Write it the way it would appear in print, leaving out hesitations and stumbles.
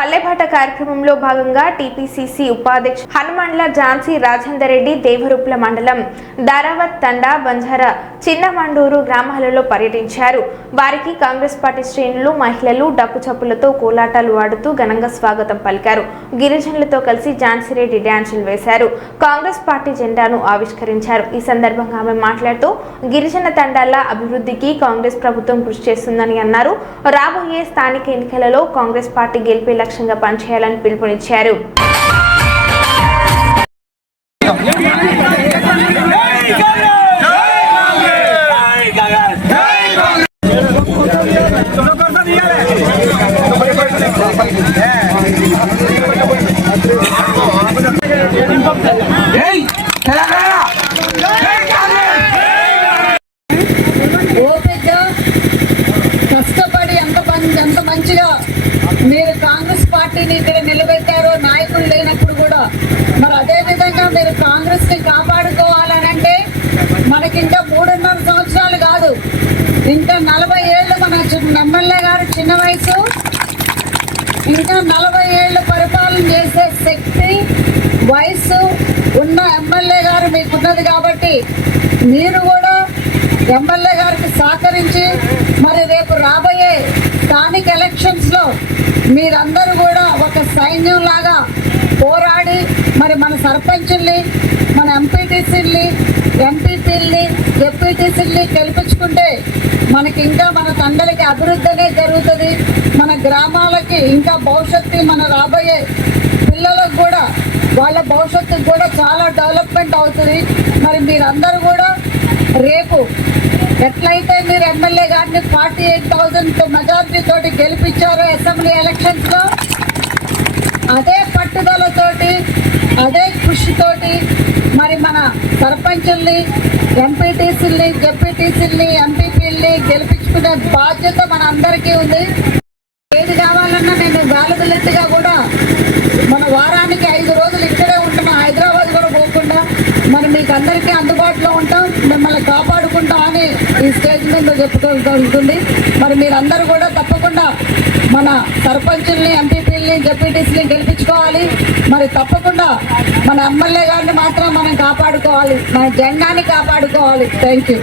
పల్లెపాట కార్యక్రమంలో భాగంగా టీపీసీసీ ఉపాధ్యక్షుడు హనుమండ్ల ఝాన్సీ రాజేందర్ రెడ్డి దేవరుప్ల మండలం దారావత్ తండా బంజారా చిన్నమండూరు గ్రామాలలో పర్యటించారు. వారికి కాంగ్రెస్ పార్టీ శ్రేణులు మహిళలు డప్పు చప్పులతో కోలాటాలు ఆడుతూ ఘనంగా స్వాగతం పలికారు. గిరిజనులతో కలిసి ఝాన్సీ రెడ్డి డ్యాన్సులు వేశారు. కాంగ్రెస్ పార్టీ జెండాను ఆవిష్కరించారు. ఈ సందర్భంగా ఆమె మాట్లాడుతూ గిరిజన తండాల అభివృద్ధికి కాంగ్రెస్ ప్రభుత్వం కృషి చేస్తుందని అన్నారు. రాబోయే స్థానిక ఎన్నికలలో కాంగ్రెస్ పార్టీ గెలిపే లక్ష్యంగా పనిచేయాలని పిలుపునిచ్చారు. కష్టపడి ఎంత మంచిగా మీరు కాంగ్రెస్ పార్టీని ఇక్కడ నిలబెట్టారో నాయకులు లేనప్పుడు కూడా, మరి అదే విధంగా మీరు కాంగ్రెస్ ని కాపాడుకోవాలనంటే మనకి ఇంకా 3.5 సంవత్సరాలు కాదు, ఇంకా 40 ఏళ్ళు. మన ఎమ్మెల్యే గారు చిన్న వయసు, ఇంకా 40 ఏళ్ళు పరిపాలన చేసే శక్తి వయసు ఉన్న ఎమ్మెల్యే గారు మీకున్నది. కాబట్టి మీరు కూడా ఎమ్మెల్యే గారికి సహకరించి మరి రేపు రాబోయే స్థానిక ఎలక్షన్స్లో మీరందరూ కూడా ఒక సైన్యం లాగా పోరాడి మరి మన సర్పంచుల్ని, మన ఎంపీటీసీల్ని, ఎంపీపీల్ని, డిప్యూటీసీల్ని గెలిపించుకుంటే మనకి ఇంకా మన తండ్రికి అభివృద్ధి అనేది జరుగుతుంది. మన గ్రామాలకి ఇంకా భవిష్యత్తు, మన రాబోయే పిల్లలకు కూడా వాళ్ళ భవిష్యత్తుకు కూడా చాలా డెవలప్మెంట్ అవుతుంది. మరి మీరందరూ కూడా రేపు ఎట్లయితే మీరు ఎమ్మెల్యే గారిని 48,000 మెజారిటీ తోటి గెలిపించారో అసెంబ్లీ ఎలక్షన్స్లో, అదే పట్టుదలతోటి, అదే కృషితోటి మరి మన సర్పంచుల్ని, ఎంపీటీసీల్ని, డిప్యూటీసీల్ని, ఎంపీపీల్ని గెలిపించుకునే బాధ్యత మన అందరికీ ఉంది. ఏది కావాలన్నా నేను వాలబిలిటీగా కూడా మన వారానికి 5 రోజులు ఇక్కడే ఉంటున్నా, హైదరాబాద్ కూడా పోకుండా మరి మీకు అందరికీ అందుబాటులో ఉంటాం, మిమ్మల్ని కాపాడుకుంటాం అని ఈ స్టేజ్ మీద చెప్పుకోగలుగుతుంది. మరి మీరందరూ కూడా తప్పకుండా మన సర్పంచుల్ని, ఎంపీపీల్ని, డిప్యూటీస్ని గెలిపించుకోవాలి. మరి తప్పకుండా మన ఎమ్మెల్యే గారిని మాత్రం మనం కాపాడుకోవాలి, మన జెండాని కాపాడుకోవాలి. Thank you.